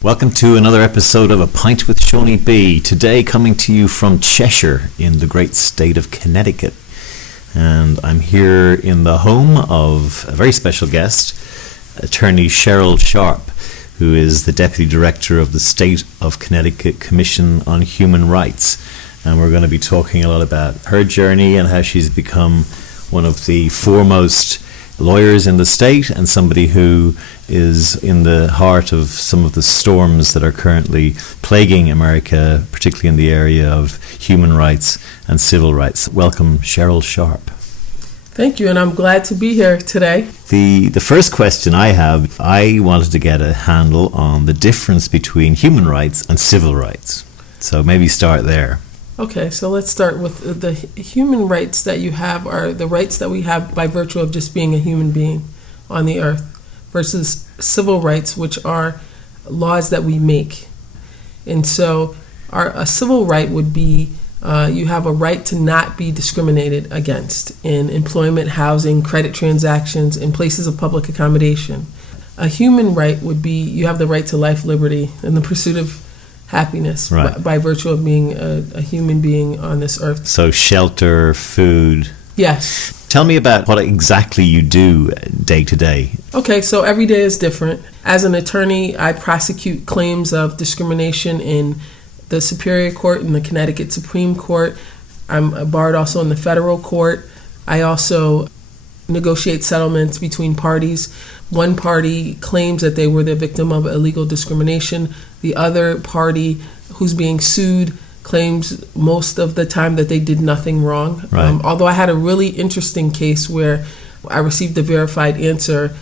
Welcome to another episode of A Pint with Seaniebee. Today coming to you from Cheshire in the great state of Connecticut. And I'm here in the home of a very special guest, attorney Cheryl Sharp, who is the Deputy Director of the State of Connecticut Commission on Human Rights. And we're going to be talking a lot about her journey and how she's become one of the foremost lawyers in the state and somebody who is in the heart of some of the storms that are currently plaguing America, particularly in the area of human rights and civil rights. Welcome, Cheryl Sharp. Thank you, and I'm glad to be here today. The first question I have, I wanted to get a handle on the difference between human rights and civil rights. So maybe start there. Okay, so let's start with the human rights that you have are the rights that we have by virtue of just being a human being on the earth versus civil rights, which are laws that we make. And so a civil right would be you have a right to not be discriminated against in employment, housing, credit transactions, in places of public accommodation. A human right would be you have the right to life, liberty, and the pursuit of happiness, right, by virtue of being a human being on this earth. So shelter, food. Yes. Tell me about what exactly you do day to day. Okay, so every day is different. As an attorney, I prosecute claims of discrimination in the Superior Court and the Connecticut Supreme Court. I'm barred also in the federal court. I also negotiate settlements between parties. One party claims that they were the victim of illegal discrimination. The other party who's being sued claims most of the time that they did nothing wrong. Right. Although I had a really interesting case where I received a verified answer.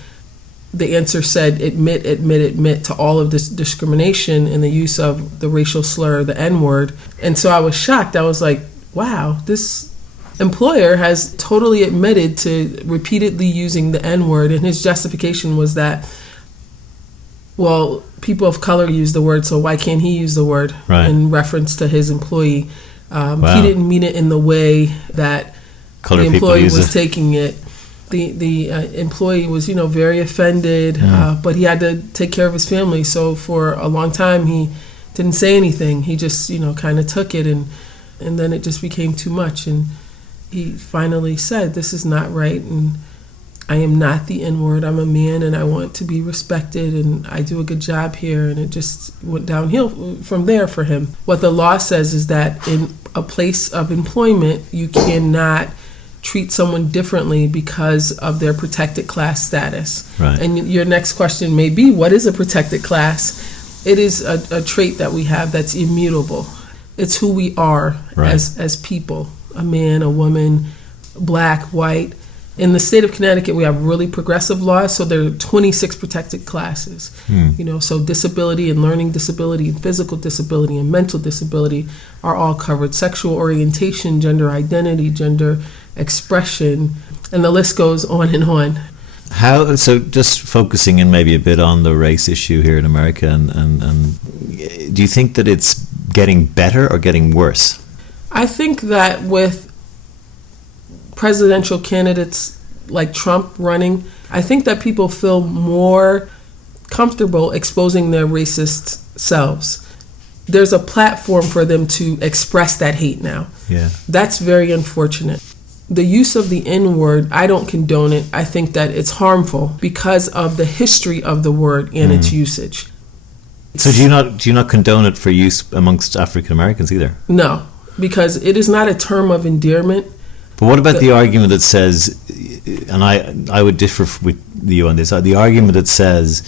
The answer said admit to all of this discrimination in the use of the racial slur, the N-word. And so I was shocked. I was like, wow, this employer has totally admitted to repeatedly using the N-word, and his justification was that, well, people of color use the word, so why can't he use the word, right, in reference to his employee. Wow. He didn't mean it in the way that Color the employee was it. taking it. The employee was, very offended, but he had to take care of his family, so for a long time he didn't say anything. He just, kind of took it, and then it just became too much, and he finally said, this is not right, and I am not the N-word. I'm a man, and I want to be respected, and I do a good job here, and it just went downhill from there for him. What the law says is that in a place of employment, you cannot treat someone differently because of their protected class status. Right. And your next question may be, what is a protected class? It is a trait that we have that's immutable. It's who we are, right, as people. A man, a woman, black, white. In the state of Connecticut, we have really progressive laws, so there are 26 protected classes. So disability and learning disability and physical disability and mental disability are all covered. Sexual orientation, gender identity, gender expression, and the list goes on and on. So just focusing in maybe a bit on the race issue here in America, and do you think that it's getting better or getting worse? I think that with presidential candidates like Trump running, I think that people feel more comfortable exposing their racist selves. There's a platform for them to express that hate now. Yeah. That's very unfortunate. The use of the N-word, I don't condone it. I think that it's harmful because of the history of the word and its usage. So do you not condone it for use amongst African Americans either? No, because it is not a term of endearment. But what about the argument that says, and I would differ with you on this, the argument that says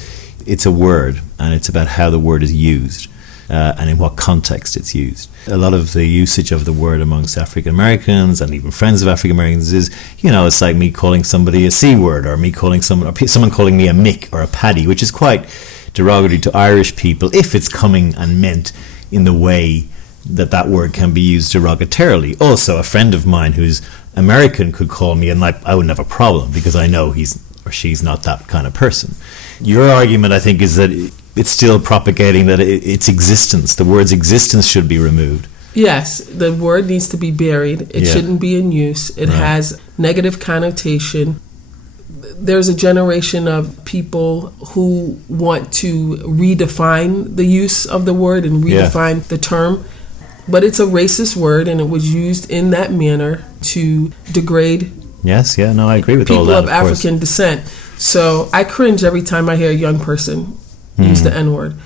it's a word and it's about how the word is used and in what context it's used. A lot of the usage of the word amongst African Americans and even friends of African Americans is, it's like me calling somebody a C word, or me calling someone calling me a Mick or a Paddy, which is quite derogatory to Irish people if it's coming and meant in the way that word can be used derogatorily. Also, a friend of mine who's American could call me, and I wouldn't have a problem because I know he's or she's not that kind of person. Your argument, I think, is that it's still propagating that its existence, the word's existence, should be removed. Yes, the word needs to be buried. It shouldn't be in use. It has negative connotation. there's a generation of people who want to redefine the use of the word and redefine the term. But it's a racist word, and it was used in that manner to degrade Yes, yeah, no, I agree with all that. People of African descent. So I cringe every time I hear a young person use the N-word.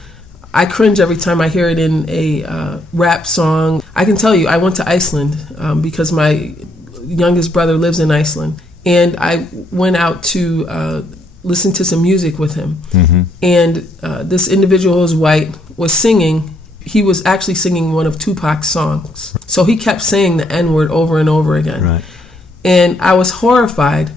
I cringe every time I hear it in a rap song. I can tell you, I went to Iceland because my youngest brother lives in Iceland. And I went out to listen to some music with him. Mm-hmm. And this individual who was white was singing. He was actually singing one of Tupac's songs. So he kept saying the N-word over and over again. Right. And I was horrified.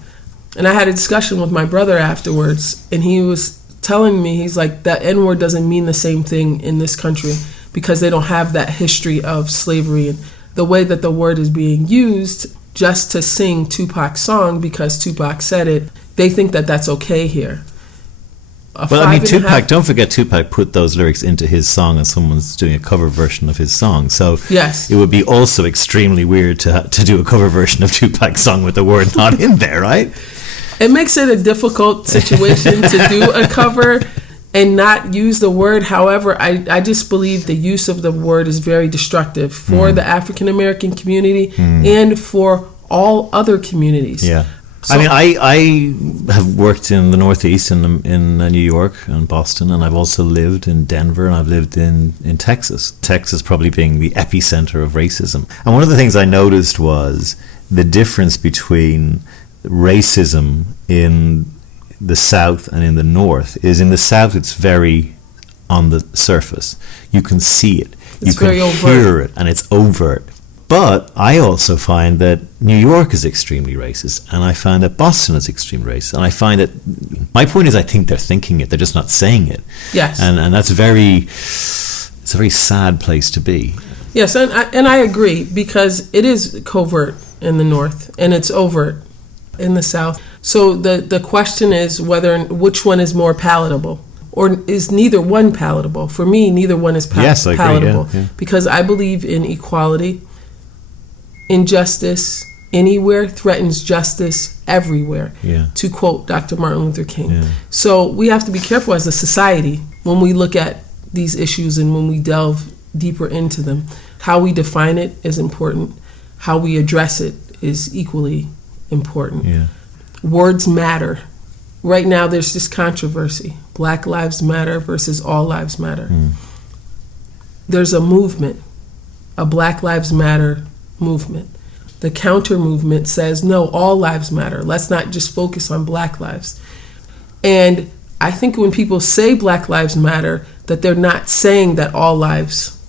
And I had a discussion with my brother afterwards. And he was telling me, he's like, that N-word doesn't mean the same thing in this country because they don't have that history of slavery. And the way that the word is being used just to sing Tupac's song because Tupac said it, they think that that's okay here. Well, I mean, Tupac, don't forget Tupac put those lyrics into his song and someone's doing a cover version of his song. So yes, it would be also extremely weird to do a cover version of Tupac's song with the word not in there, right? It makes it a difficult situation to do a cover and not use the word. However, I just believe the use of the word is very destructive for the African American community and for all other communities. Yeah. So, I mean, I have worked in the Northeast in New York and Boston, and I've also lived in Denver, and I've lived in Texas. Texas probably being the epicenter of racism. And one of the things I noticed was the difference between racism in the South and in the North is in the South it's very on the surface. You can see it. You can hear it, and it's overt. But I also find that New York is extremely racist, and I find that Boston is extremely racist, and I find that, my point is I think they're thinking it, they're just not saying it. Yes. And that's it's a very sad place to be. Yes, and I agree, because it is covert in the North, and it's overt in the South. So the question is which one is more palatable, or is neither one palatable? For me, neither one is yes, I palatable, agree, yeah. Because I believe in equality. Injustice anywhere threatens justice everywhere, to quote Dr. Martin Luther King. Yeah. So we have to be careful as a society when we look at these issues and when we delve deeper into them. How we define it is important. How we address it is equally important. Yeah. Words matter. Right now there's this controversy. Black Lives Matter versus All Lives Matter. There's a movement, a Black Lives Matter movement. The counter movement says, no, all lives matter. Let's not just focus on Black lives. And I think when people say Black Lives Matter, that they're not saying that all lives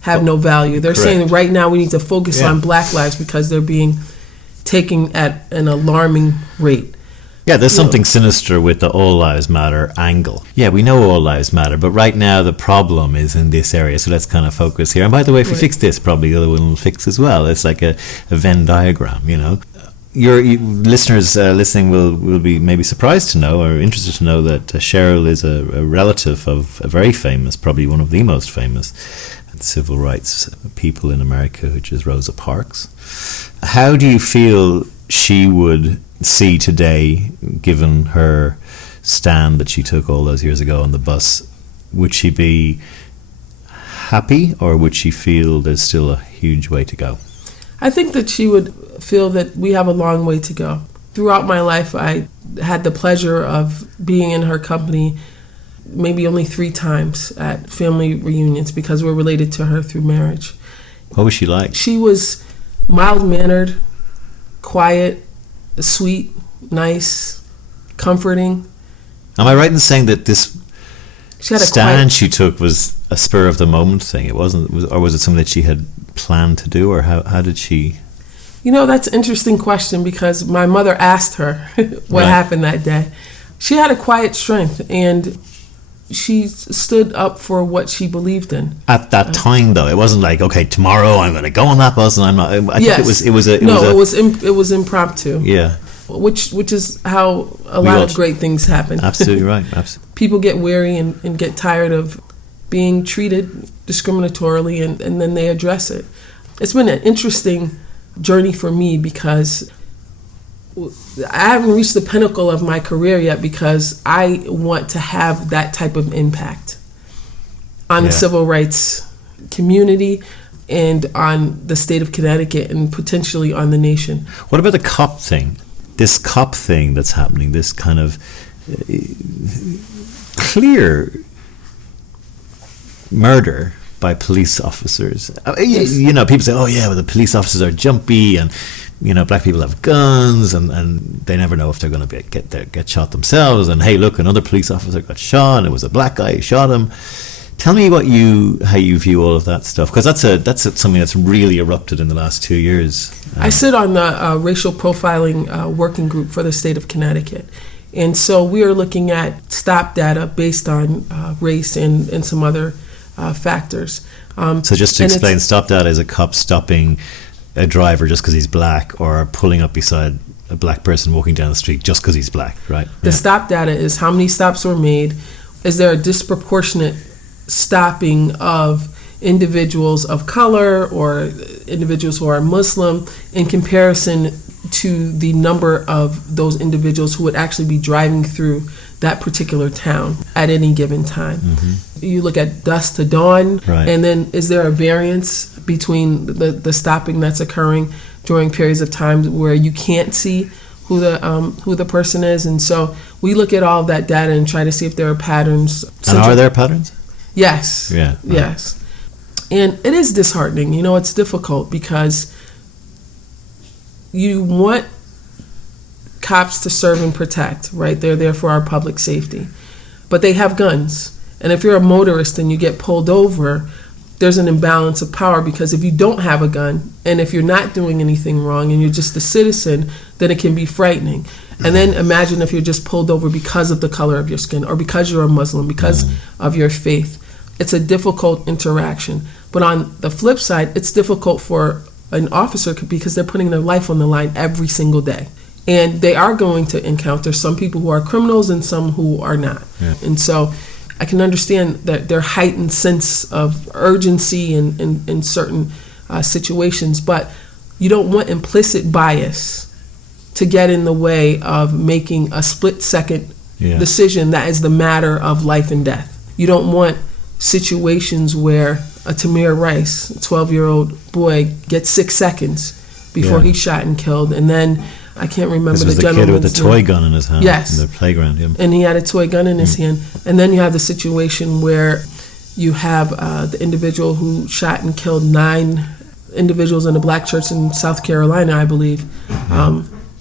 have no value. They're saying right now we need to focus on Black lives because they're being taken at an alarming rate. Yeah, there's something sinister with the all lives matter angle. Yeah, we know all lives matter, but right now the problem is in this area, so let's kind of focus here. And by the way, if we fix this, probably the other one will fix as well. It's like a Venn diagram, you know. Your listeners listening will be maybe surprised to know or interested to know that Cheryl is a relative of a very famous, probably one of the most famous civil rights people in America, which is Rosa Parks. How do you feel she would see today, given her stand that she took all those years ago on the bus? Would she be happy, or would she feel there's still a huge way to go? I think that she would feel that we have a long way to go. Throughout my life, I had the pleasure of being in her company maybe only 3 times at family reunions because we're related to her through marriage. What was she like? She was mild-mannered, quiet, sweet, nice, comforting. Am I right in saying that this stand she took was a spur-of-the-moment thing? It wasn't, or was it something that she had planned to do, or how did she? You know, that's an interesting question because my mother asked her what happened that day. She had a quiet strength, and she stood up for what she believed in. At that time, though, it wasn't like, okay, tomorrow I'm going to go on that bus, and I'm not. I think it was impromptu. Yeah, which is how a lot of great things happen. Absolutely right. Absolutely. People get weary and get tired of being treated discriminatorily, and then they address it. It's been an interesting journey for me because I haven't reached the pinnacle of my career yet because I want to have that type of impact on the civil rights community and on the state of Connecticut and potentially on the nation. What about the cop thing? This cop thing that's happening, this kind of clear murder by police officers. You know, people say, oh yeah, well, the police officers are jumpy and, you know, black people have guns and they never know if they're going to get shot themselves. And hey, look, another police officer got shot and it was a black guy who shot him. Tell me how you view all of that stuff, because that's something that's really erupted in the last 2 years. I sit on the racial profiling working group for the state of Connecticut. And so we are looking at stop data based on race and some other factors. So just to explain, stop data is a cop stopping a driver just because he's black, or pulling up beside a black person walking down the street just because he's black, right? The stop data is how many stops were made. Is there a disproportionate stopping of individuals of color or individuals who are Muslim in comparison to the number of those individuals who would actually be driving through that particular town at any given time. Mm-hmm. You look at dusk to dawn, right. And then is there a variance between the stopping that's occurring during periods of time where you can't see who the person is? And so we look at all of that data and try to see if there are patterns. And are there patterns? Yes. Yeah. Right. Yes. And it is disheartening. You know, it's difficult because you want cops to serve and protect, right? They're there for our public safety. But they have guns. And if you're a motorist and you get pulled over, there's an imbalance of power, because if you don't have a gun and if you're not doing anything wrong and you're just a citizen, then it can be frightening. And then imagine if you're just pulled over because of the color of your skin or because you're a Muslim, because of your faith. It's a difficult interaction. But on the flip side, it's difficult for an officer because they're putting their life on the line every single day. And they are going to encounter some people who are criminals and some who are not. Yeah. And so I can understand that their heightened sense of urgency in certain situations, but you don't want implicit bias to get in the way of making a split-second decision that is the matter of life and death. You don't want situations where a Tamir Rice, a 12-year-old boy, gets 6 seconds before he's shot and killed, and then I can't remember the gentleman's name. This was the kid with the toy gun in his hand in the playground. Yeah. And he had a toy gun in his hand. And then you have the situation where you have the individual who shot and killed 9 individuals in a black church in South Carolina, I believe.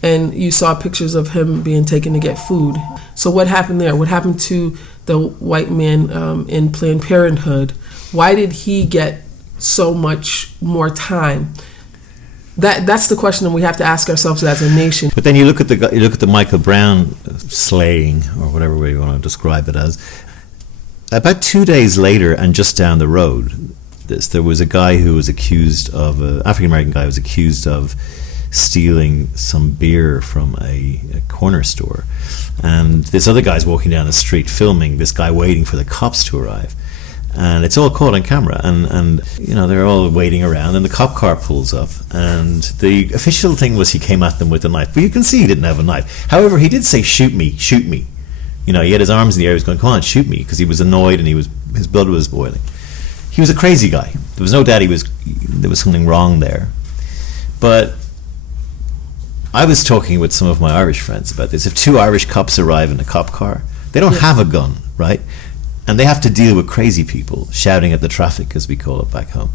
And you saw pictures of him being taken to get food. So what happened there? What happened to the white man in Planned Parenthood? Why did he get so much more time? That's the question that we have to ask ourselves as a nation. But then you look at the Michael Brown slaying, or whatever way you want to describe it as. About 2 days later, and just down the road, there was a guy who was accused of African American guy was accused of stealing some beer from a corner store, and this other guy's walking down the street filming this guy waiting for the cops to arrive. And it's all caught on camera, and you know, they're all waiting around, and the cop car pulls up, and the official thing was he came at them with a knife, but you can see he didn't have a knife. However, he did say, shoot me. You know, he had his arms in the air, he was going, come on, shoot me, because he was annoyed and his blood was boiling. He was a crazy guy. There was no doubt there was something wrong there. But I was talking with some of my Irish friends about this. If 2 Irish cops arrive in a cop car, they don't have a gun, right? And they have to deal with crazy people shouting at the traffic, as we call it back home.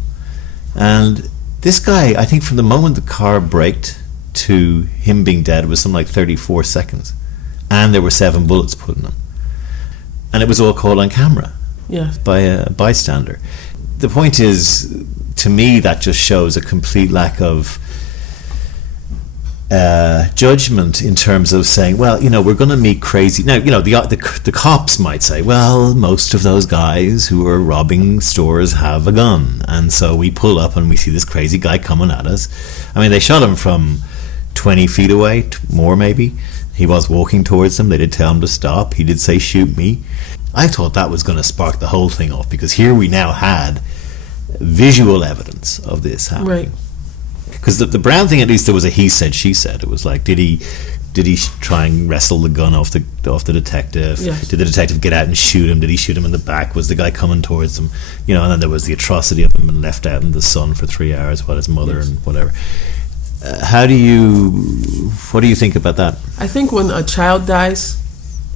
And this guy, I think from the moment the car braked to him being dead was something like 34 seconds. And there were 7 bullets put in him. And it was all caught on camera by a bystander. The point is, to me, that just shows a complete lack of judgment in terms of saying, well, you know, we're going to meet crazy. Now, you know, the cops might say, well, most of those guys who are robbing stores have a gun, and so we pull up and we see this crazy guy coming at us. I mean, they shot him from 20 feet away, more maybe. He was walking towards them. They did tell him to stop. He did say, shoot me. I thought that was going to spark the whole thing off, because here we now had visual evidence of this happening. Right. Because the Brown thing, at least there was a he said, she said. It was like, did he try and wrestle the gun off the detective? Yes. Did the detective get out and shoot him? Did he shoot him in the back? Was the guy coming towards him? You know, and then there was the atrocity of him being left out in the sun for 3 hours while his mother and whatever. What do you think about that? I think when a child dies,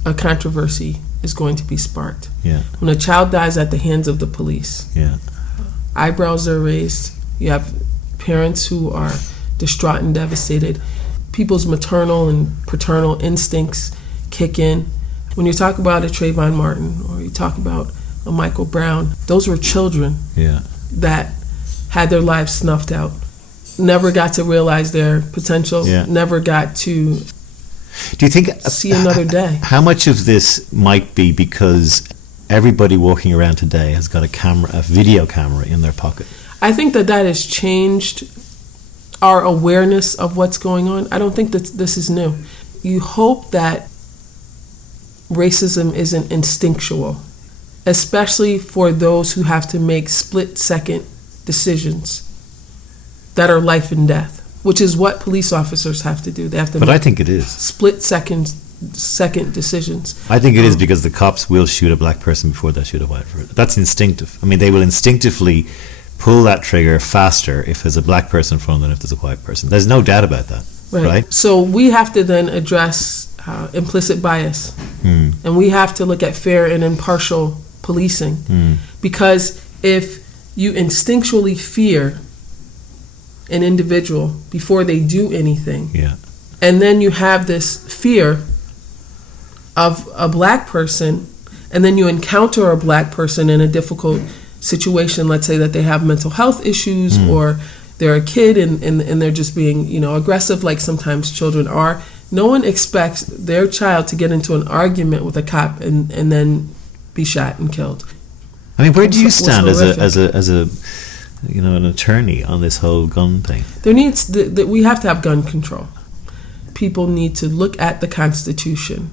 a controversy is going to be sparked. Yeah. When a child dies at the hands of the police, Yeah. eyebrows are raised. You have parents who are distraught and devastated. People's maternal and paternal instincts kick in. When you talk about a Trayvon Martin or you talk about a Michael Brown, those were children that had their lives snuffed out, never got to realize their potential, never got to Do you think see another day. How much of this might be because everybody walking around today has got a video camera in their pocket? I think that has changed our awareness of what's going on. I don't think that this is new. You hope that racism isn't instinctual, especially for those who have to make split-second decisions that are life and death, which is what police officers have to do. They have to But make I think it is. split-second decisions. I think it is because the cops will shoot a black person before they shoot a white person. That's instinctive. I mean, they will instinctively pull that trigger faster if there's a black person in front than if there's a white person. There's no doubt about that, right? So we have to then address implicit bias, and we have to look at fair and impartial policing, because if you instinctually fear an individual before they do anything, and then you have this fear of a black person, and then you encounter a black person in a difficult situation, let's say that they have mental health issues or they're a kid and they're just being, aggressive like sometimes children are. No one expects their child to get into an argument with a cop and then be shot and killed. I mean, where do you stand as a an attorney on this whole gun thing? We have to have gun control. People need to look at the Constitution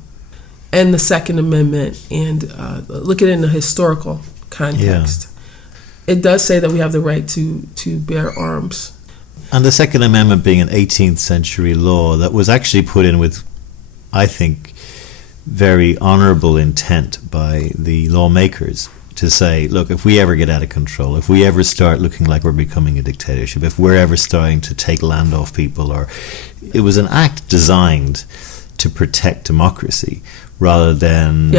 and the Second Amendment and look at it in a historical context. It does say that we have the right to bear arms. And the Second Amendment being an 18th century law that was actually put in with, I think, very honourable intent by the lawmakers to say, look, if we ever get out of control, if we ever start looking like we're becoming a dictatorship, if we're ever starting to take land off people, it was an act designed to protect democracy rather than,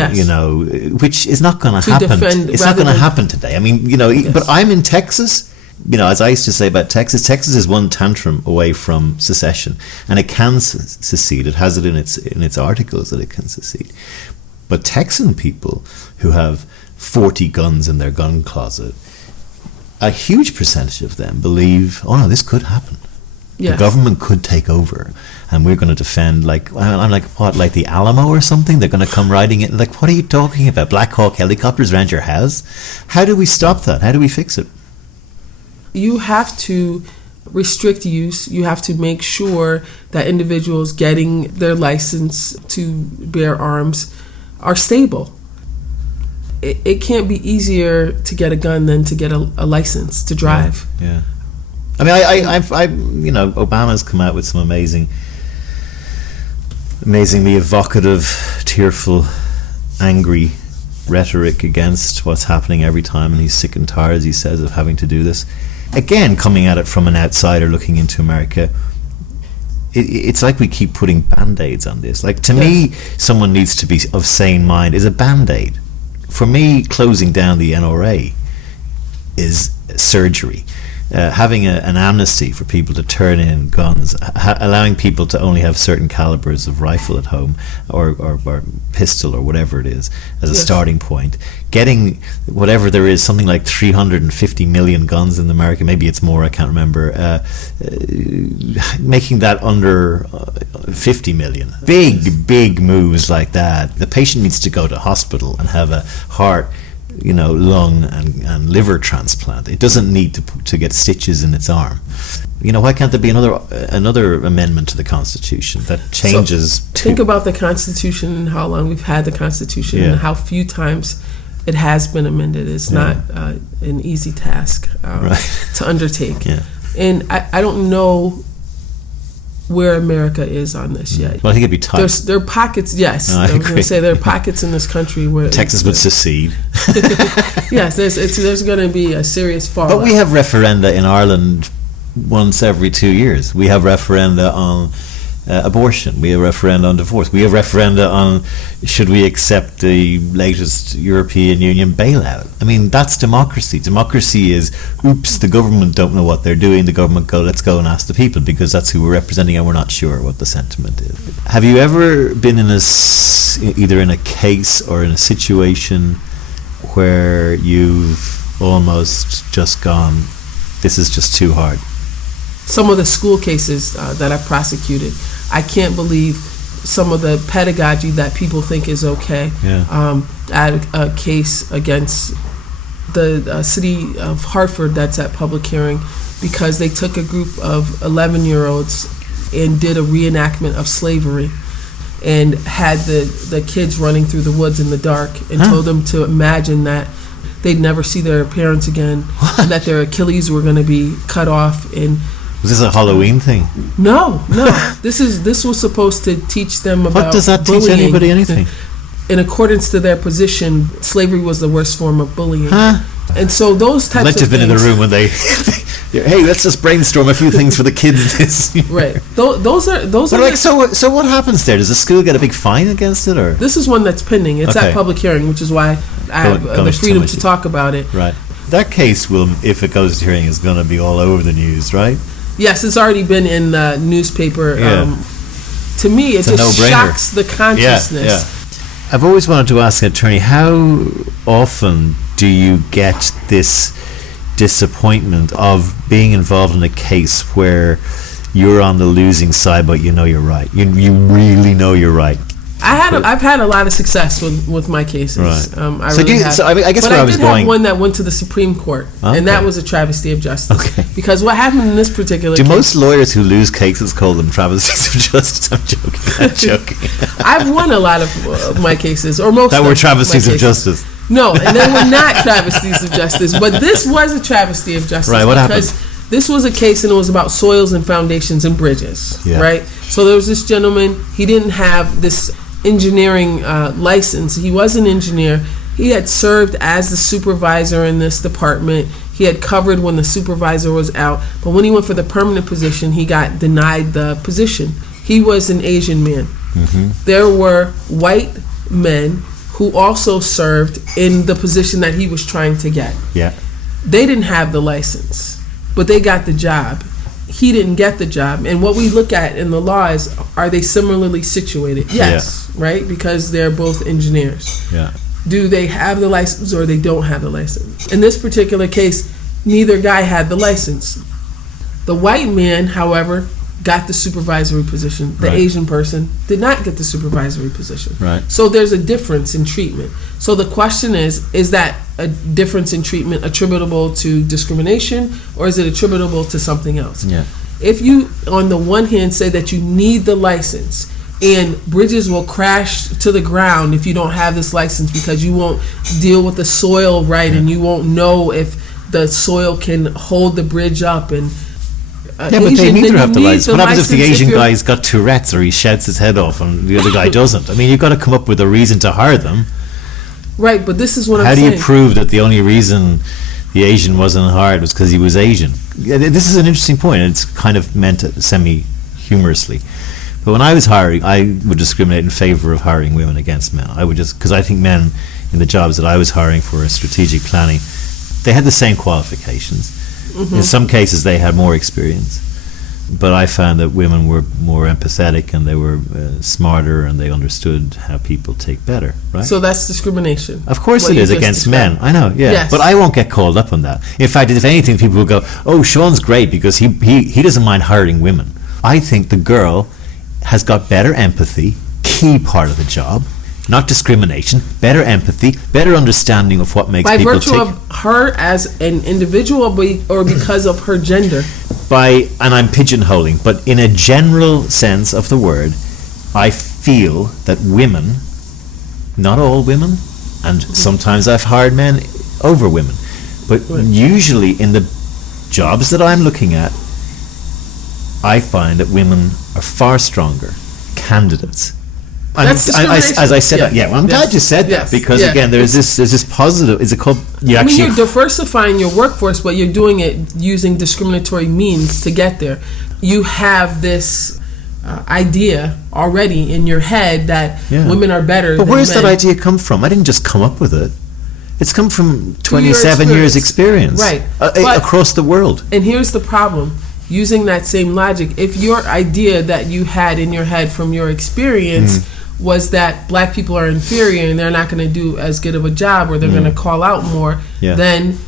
which is not going to happen. It's not going to happen today. I mean, but I'm in Texas. As I used to say about Texas is one tantrum away from secession, and it can secede. It has it in its articles that it can secede. But Texan people who have 40 guns in their gun closet, a huge percentage of them believe, oh no, this could happen. Yes. The government could take over, and we're going to defend, I'm like, what, like the Alamo or something? They're going to come riding in. Like, what are you talking about? Black Hawk helicopters around your house? How do we stop that? How do we fix it? You have to restrict use. You have to make sure that individuals getting their license to bear arms are stable. It can't be easier to get a gun than to get a license to drive. Yeah. I mean, Obama's come out with some amazingly evocative, tearful, angry rhetoric against what's happening every time, and he's sick and tired, as he says, of having to do this. Again, coming at it from an outsider looking into America, it's like we keep putting band-aids on this. Like, to me, someone needs to be of sane mind is a band-aid. For me, closing down the NRA is surgery. Having an amnesty for people to turn in guns, allowing people to only have certain calibers of rifle at home or pistol or whatever it is as a starting point, getting whatever there is, something like 350 million guns in America, maybe it's more, I can't remember, making that under 50 million. Big moves like that. The patient needs to go to hospital and have a heart, lung and liver transplant. It doesn't need to get stitches in its arm. Why can't there be another amendment to the Constitution that changes? Think about the Constitution and how long we've had the Constitution and how few times it has been amended. It's not an easy task to undertake. And I don't know where America is on this yet. Well, I think it'd be tight. There are pockets, yes. No, I was going agree. to say there are pockets in this country where Texas would secede. Yes, there's going to be a serious fallout. But we have referenda in Ireland once every 2 years. We have referenda on abortion. We have referenda on divorce. We have referenda on should we accept the latest European Union bailout. I mean, that's democracy. Democracy is, oops, the government don't know what they're doing. The government go, let's go and ask the people, because that's who we're representing and we're not sure what the sentiment is. Have you ever been in either in a case or in a situation where you've almost just gone, this is just too hard? Some of the school cases that I've prosecuted, I can't believe some of the pedagogy that people think is okay. Yeah. I had a case against the city of Hartford that's at public hearing because they took a group of 11-year-olds and did a reenactment of slavery and had the kids running through the woods in the dark and told them to imagine that they'd never see their parents again and that their Achilles were going to be cut off. And was this a Halloween thing? No. This was supposed to teach them about What does that bullying. teach anybody anything? In accordance to their position, slavery was the worst form of bullying. And so those types of things. I'd like to have been in the room when they, hey, let's just brainstorm a few things for the kids this year. Right. Those are like, so what happens there? Does the school get a big fine against it, or? This is one that's pending. It's Okay. at public hearing, which is why I have the freedom to talk about it. Right. That case will, if it goes to hearing, is going to be all over the news, right? Yes, it's already been in the newspaper. Yeah. To me, it It's a just no-brainer. shocks the consciousness. Yeah. I've always wanted to ask an attorney, how often do you get this disappointment of being involved in a case where you're on the losing side, but you know you're right? You really know you're right. I've had a lot of success with my cases. Right. I So really do you- have. so, I mean, I guess but where I I was did going- have one that went to the Supreme Court, Okay. and that was a travesty of justice. Okay. Because what happened in this particular Do case, most lawyers who lose cases call them travesties of justice? I'm joking. I've won a lot of my cases, or most That of were my travesties of cases. justice. No, and they were not travesties of justice, but this was a travesty of justice. Right, what happened? Because this was a case, and it was about soils and foundations and bridges, Yeah. right? So there was this gentleman, he didn't have this engineering license. He was an engineer. He had served as the supervisor in this department. He had covered when the supervisor was out, but when he went for the permanent position, he got denied the position. He was an Asian man. Mm-hmm. There were white men who also served in the position that he was trying to get. Yeah. They didn't have the license, but they got the job. He didn't get the job. And what we look at in the law is, are they similarly situated? Yes, right? Because they're both engineers. Yeah. Do they have the license or they don't have the license? In this particular case, neither guy had the license. The white man, however, got the supervisory position. The Right. Asian person did not get the supervisory position. Right. So there's a difference in treatment. So the question is that a difference in treatment attributable to discrimination, or is it attributable to something else? Yeah. If you, on the one hand, say that you need the license, and bridges will crash to the ground if you don't have this license because you won't deal with the soil right, and you won't know if the soil can hold the bridge up, and Yeah, but they Asian, neither then have the you need license. What happens if the license Asian you're- guy's got Tourette's, or he shouts his head off and the other guy doesn't? I mean, you've got to come up with a reason to hire them. Right, but this is what How I'm do saying. you prove that the only reason the Asian wasn't hired was because he was Asian? Yeah, this is an interesting point, and it's kind of meant semi-humorously. But when I was hiring, I would discriminate in favor of hiring women against men. I would just, because I think men in the jobs that I was hiring for in strategic planning, they had the same qualifications. In some cases, they had more experience. But I found that women were more empathetic, and they were smarter, and they understood how people take better, right? So that's discrimination. Of course What it you is just against men. described. I know, yeah. Yes. But I won't get called up on that. In fact, if anything, people will go, oh, Sean's great because he doesn't mind hiring women. I think the girl has got better empathy, key part of the job, not discrimination, better empathy, better understanding of what makes By people virtue tick. of her as an individual, or because of her gender? And I'm pigeonholing, but in a general sense of the word, I feel that women, not all women, and sometimes I've hired men over women, but usually in the jobs that I'm looking at, I find that women are far stronger candidates. That's discrimination. As I said, well, I'm glad you said that, because again, there's this positive. Is it called? You're diversifying your workforce, but you're doing it using discriminatory means to get there. You have this idea already in your head that women are better. But where's men. that idea come from? I didn't just come up with it. It's come from 27 years experience, right, across the world. And here's the problem. Using that same logic, if your idea that you had in your head from your experience was that black people are inferior and they're not going to do as good of a job, or they're going to call out more, then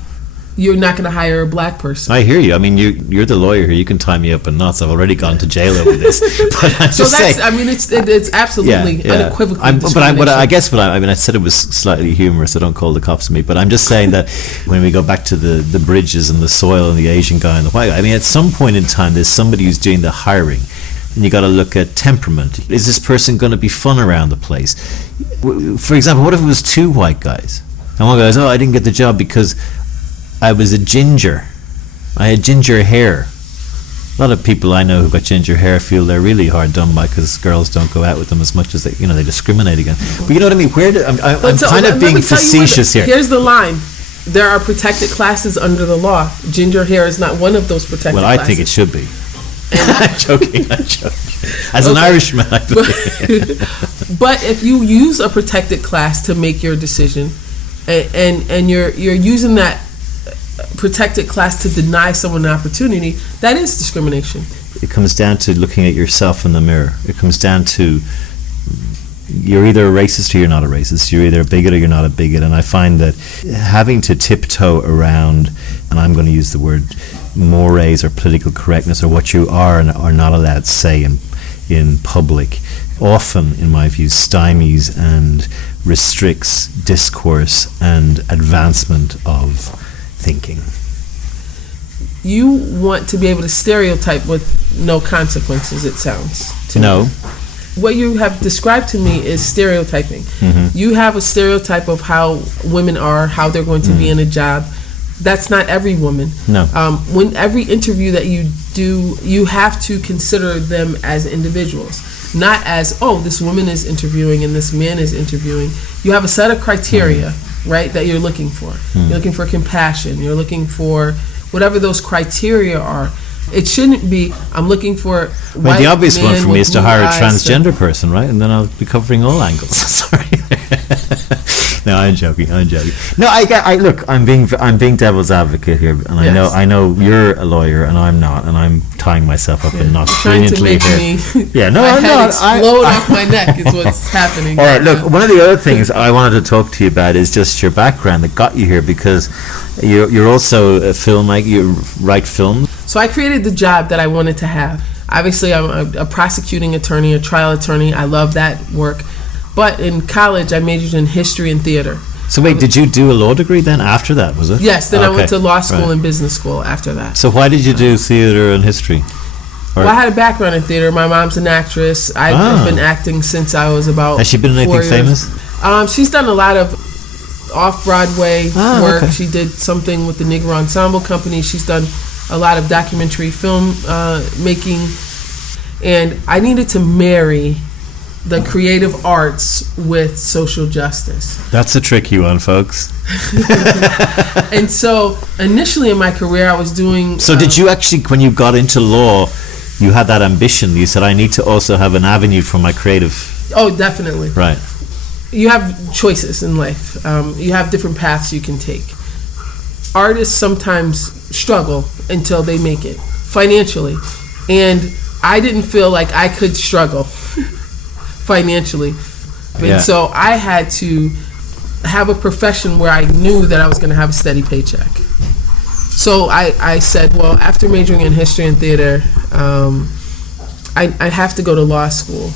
you're not going to hire a black person. I hear you. I mean, you're the lawyer here. You can tie me up in knots. I've already gone to jail over this. But I'm just saying. I mean, it's absolutely unequivocally I guess I said it was slightly humorous, so don't call the cops on me. But I'm just saying that when we go back to the bridges and the soil and the Asian guy and the white guy, I mean, at some point in time, there's somebody who's doing the hiring. And you got to look at temperament. Is this person going to be fun around the place? For example, what if it was two white guys? And one guy goes, I didn't get the job because I was a ginger. I had ginger hair. A lot of people I know who got ginger hair feel they're really hard done by because girls don't go out with them as much as they discriminate against. But you know what I mean? I'm kind of being facetious here. Here's the line. There are protected classes under the law. Ginger hair is not one of those protected classes. Well, I think it should be. I'm joking. As an Irishman, I believe. But if you use a protected class to make your decision, and you're using that protected class to deny someone an opportunity, that is discrimination. It comes down to looking at yourself in the mirror. It comes down to you're either a racist or you're not a racist. You're either a bigot or you're not a bigot. And I find that having to tiptoe around, and I'm going to use the word mores or political correctness, or what you are and are not allowed to say in public, often, in my view, stymies and restricts discourse and advancement of thinking. You want to be able to stereotype with no consequences, it sounds to me. What you have described to me is stereotyping. You have a stereotype of how women are, how they're going to be in a job. That's not every woman. No. When every interview that you do, you have to consider them as individuals, not as, this woman is interviewing and this man is interviewing. You have a set of criteria, right, that you're looking for. You're looking for compassion. You're looking for whatever those criteria are. It shouldn't be, I'm looking for the obvious one for me is to hire a transgender person, right? And then I'll be covering all angles. Sorry. No, I'm joking. No, look, I'm being devil's advocate here, and I know you're a lawyer and I'm not, and I'm tying myself up in knots brilliantly here. I'm not. Explode off my neck is what's happening. All right, look, one of the other things I wanted to talk to you about is just your background that got you here, because you're also a filmmaker. You write films. So I created the job that I wanted to have. Obviously, I'm a prosecuting attorney, a trial attorney. I love that work. But in college, I majored in history and theater. So wait, did you do a law degree then after that, was it? Yes, then I went to law school and business school after that. So why did you do theater and history? Well, I had a background in theater. My mom's an actress. I've been acting since I was about Has she been in anything famous? She's done a lot of off-Broadway work. Okay. She did something with the Negro Ensemble Company. She's done a lot of documentary film making. And I needed to marry the creative arts with social justice. That's a tricky one, folks. And so initially in my career, I was doing... So did you actually, when you got into law, you had that ambition? You said, I need to also have an avenue for my creative... Oh, definitely. Right. You have choices in life. You have different paths you can take. Artists sometimes struggle until they make it financially. And I didn't feel like I could struggle financially. And so I had to have a profession where I knew that I was going to have a steady paycheck. So I said, well, after majoring in history and theater, I have to go to law school.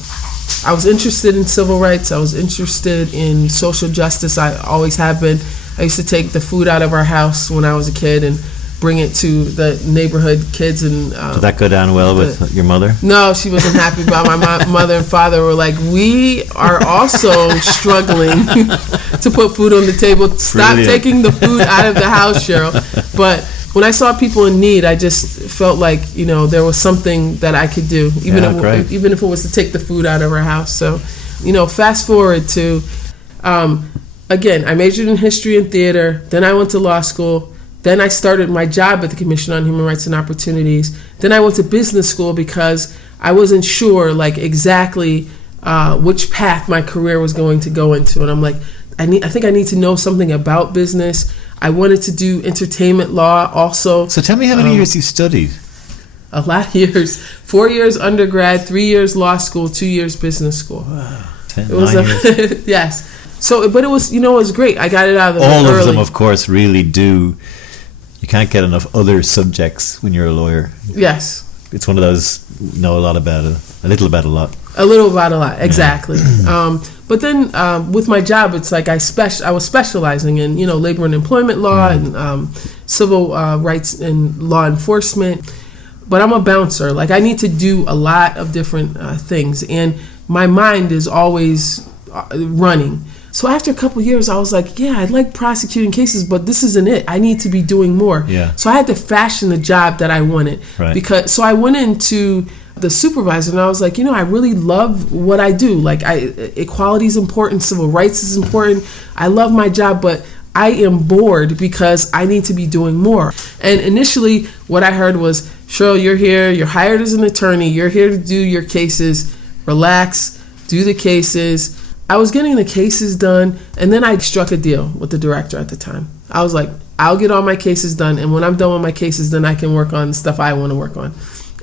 I was interested in civil rights. I was interested in social justice. I always have been. I used to take the food out of our house when I was a kid and bring it to the neighborhood kids. And did that go down well with your mother? No, she wasn't happy about my mother and father were like, we are also struggling to put food on the table. Stop taking the food out of the house, Cheryl. But when I saw people in need, I just felt like, there was something that I could do, even if it was to take the food out of our house. So, fast forward to, again, I majored in history and theater. Then I went to law school. Then I started my job at the Commission on Human Rights and Opportunities. Then I went to business school because I wasn't sure, exactly which path my career was going to go into. And I'm like, I think I need to know something about business. I wanted to do entertainment law also. So tell me how many years you studied. A lot of years. 4 years undergrad, 3 years law school, 2 years business school. Wow. 9 years. Yes. So, but it was, it was great. I got it out of the way All early. of them, of course, really do. You can't get enough other subjects when you're a lawyer. Yes. It's one of those, know a lot about it, a little about a lot. A little about a lot, exactly. Yeah. But then with my job, it's like I was specializing in, labor and employment law and civil rights and law enforcement. But I'm a bouncer. I need to do a lot of different things. And my mind is always running. So after a couple of years, I was like, yeah, I like prosecuting cases, but this isn't it. I need to be doing more. Yeah. So I had to fashion the job that I wanted. Right. So I went into the supervisor and I was like, I really love what I do. Equality is important. Civil rights is important. I love my job, but I am bored because I need to be doing more. And initially what I heard was, Cheryl, you're here. You're hired as an attorney. You're here to do your cases. Relax. Do the cases. I was getting the cases done, and then I struck a deal with the director at the time. I was like, I'll get all my cases done, and when I'm done with my cases, then I can work on the stuff I want to work on.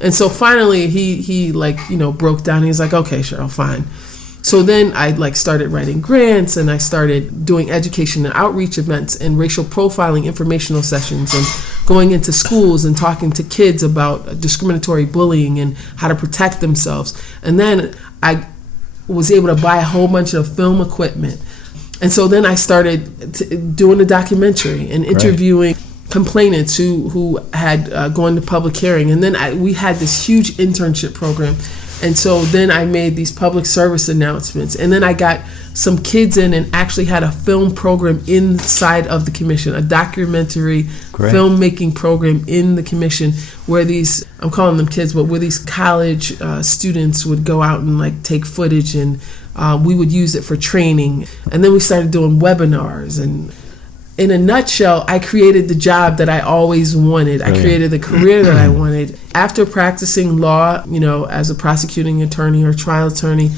And so finally, he broke down. He's like, okay, Cheryl, fine. So then I started writing grants, and I started doing education and outreach events and racial profiling informational sessions and going into schools and talking to kids about discriminatory bullying and how to protect themselves. And then I was able to buy a whole bunch of film equipment. And so then I started doing a documentary and interviewing complainants who had gone to public hearing. And then we had this huge internship program. And so then I made these public service announcements. And then I got some kids in and actually had a film program inside of the commission, a documentary filmmaking program in the commission where these, I'm calling them kids, but where these college students would go out and take footage, and we would use it for training. And then we started doing webinars. And in a nutshell, I created the job that I always wanted. I created the career that I wanted. After practicing law, as a prosecuting attorney or trial attorney,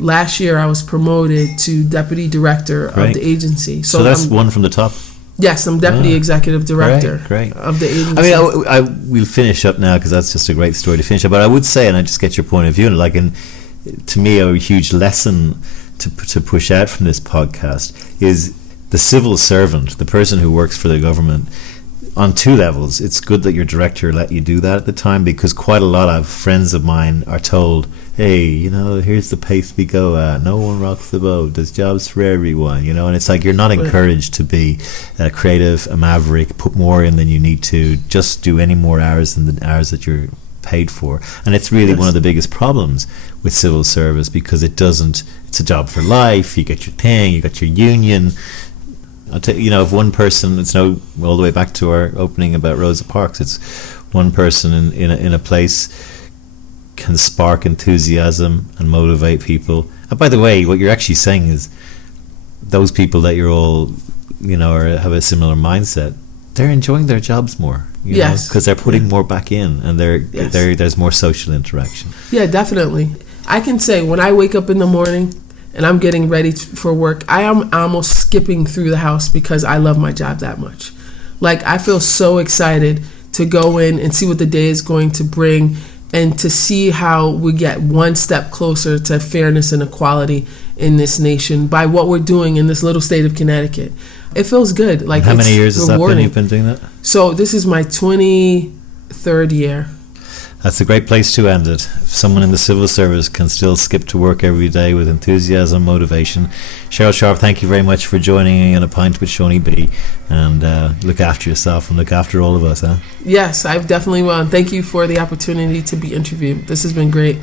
last year I was promoted to deputy director of the agency. So that's one from the top? Yes, I'm deputy executive director of the agency. I mean, we'll finish up now because that's just a great story to finish up. But I would say, and I just get your point of view, to me, a huge lesson to push out from this podcast is the civil servant, the person who works for the government, on two levels. It's good that your director let you do that at the time, because quite a lot of friends of mine are told, hey, here's the pace we go at. No one rocks the boat. There's jobs for everyone, and it's like you're not encouraged to be creative, a maverick, put more in than you need to, just do any more hours than the hours that you're paid for. And it's really one of the biggest problems with civil service, because it's a job for life. You get your thing, you got your union. I'll tell you, if one person, it's all the way back to our opening about Rosa Parks, it's one person in a place can spark enthusiasm and motivate people. And by the way, what you're actually saying is those people that you're all, have a similar mindset, they're enjoying their jobs more. Because they're putting more back in, and there's more social interaction. Yeah, definitely. I can say when I wake up in the morning and I'm getting ready for work, I am almost skipping through the house because I love my job that much. I feel so excited to go in and see what the day is going to bring, and to see how we get one step closer to fairness and equality in this nation by what we're doing in this little state of Connecticut. It feels good. How many years has that been you've been doing that? So this is my 23rd year. That's a great place to end it. If someone in the civil service can still skip to work every day with enthusiasm, motivation. Cheryl Sharp, thank you very much for joining me on A Pint with Seaniebee. And look after yourself and look after all of us. Huh? Yes, I definitely will. And thank you for the opportunity to be interviewed. This has been great.